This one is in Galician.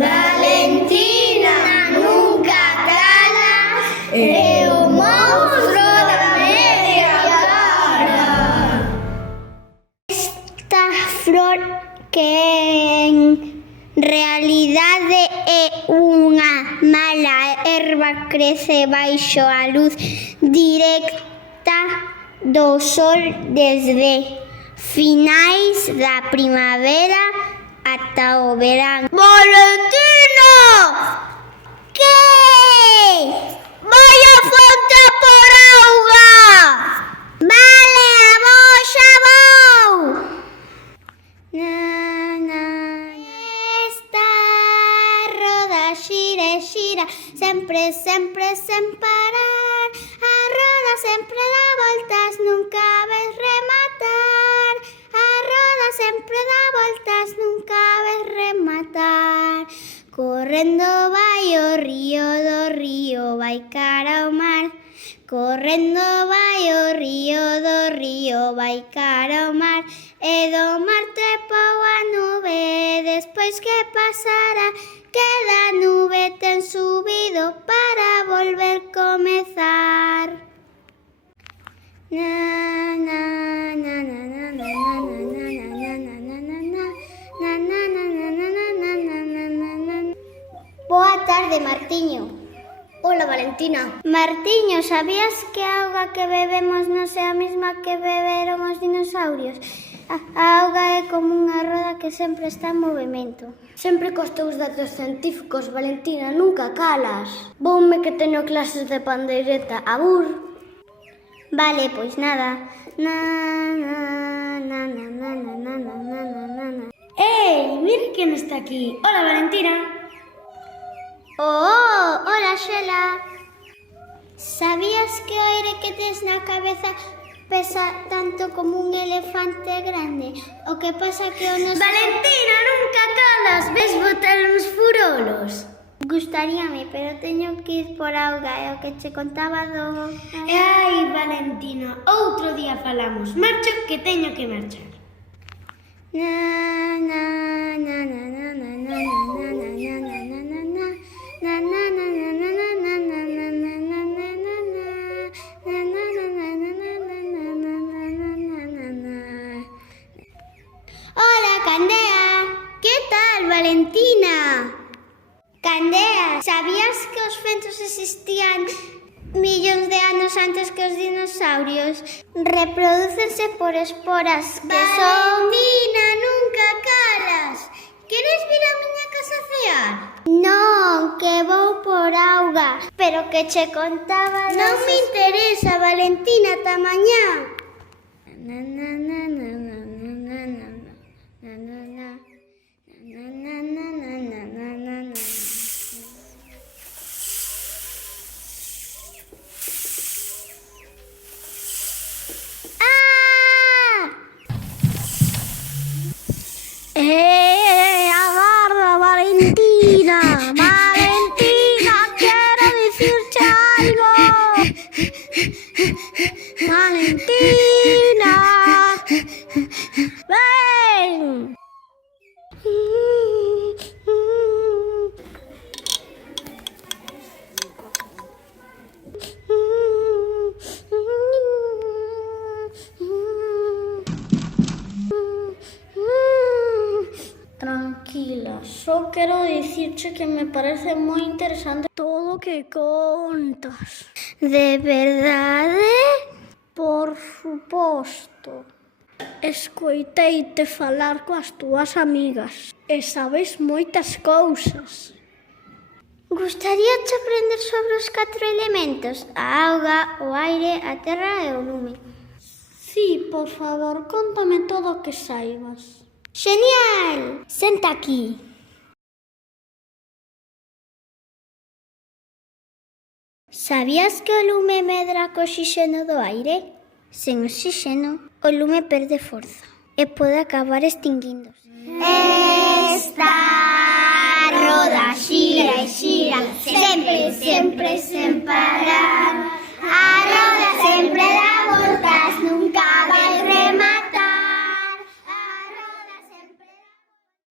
Valentina nunca cala, é o monstro da media cara. Esta flor que en realidade é unha mala erva crece baixo a luz directa do sol desde finais da primavera ata o verán. ¡Valentina! Que? Vai a fonte por auga! Vale, avó, xa vou! Esta roda xira e xira, sempre, sempre, sen parar. A roda sempre dá voltas, nunca ves rematar. A roda sempre dá voltas, nunca ves rematar. Correndo vai o río, do río vai cara ao mar. Correndo vai o río, do río vai cara ao mar. E do mar trepou a nube, despois que pasara, que da nube ten subido para volver comezar. Boa tarde, Martiño. Hola, Valentina. Martiño, sabías que a auga que bebemos non é a mesma que beberon os dinosaurios? A auga é como unha roda que sempre está en movimento. Sempre cos teus datos científicos, Valentina, nunca calas. Voume que teño clases de pandeireta, abur. Vale, pois nada. Ei, mira quen está aquí. Hola, Valentina. Oh, hola, Xela. Sabías que o aire que tes na cabeza pesa tanto como un elefante grande? O que pasa que o noso... Valentina, nunca calas. Ves botar uns furolos? Gustaríame, pero teño que ir por auga, é o que che contaba do... Ai, Valentina, outro día falamos. Marcho que teño que marchar. Hola, Candea. Que tal, Valentina? Candea, sabías que os fentos existían millóns de anos antes que os dinosaurios? Reprodúcense por esporas que son... Valentina, nunca calas! Queres vir a miña casa a cear? Non, que vou por auga, pero que che contaba... Non me interesa, Valentina, ata mañá. Agarra, Valentina. Valentina, quiero decirte algo. Valentina. Ven. Tranquila, só quero dicirche que me parece moi interesante todo o que contas. De verdade? Por suposto. Escoiteite falar coas túas amigas e sabes moitas cousas. Gustaríache aprender sobre os 4 elementos? A auga, o aire, a terra e o lume. Sí, por favor, contame todo o que saibas. Genial! Senta aquí. Sabías que o lume medra co oxígeno do aire? Sen oxígeno, o lume perde forza e pode acabar extinguíndose. Esta roda xira e xira, sempre, sempre, sen parar.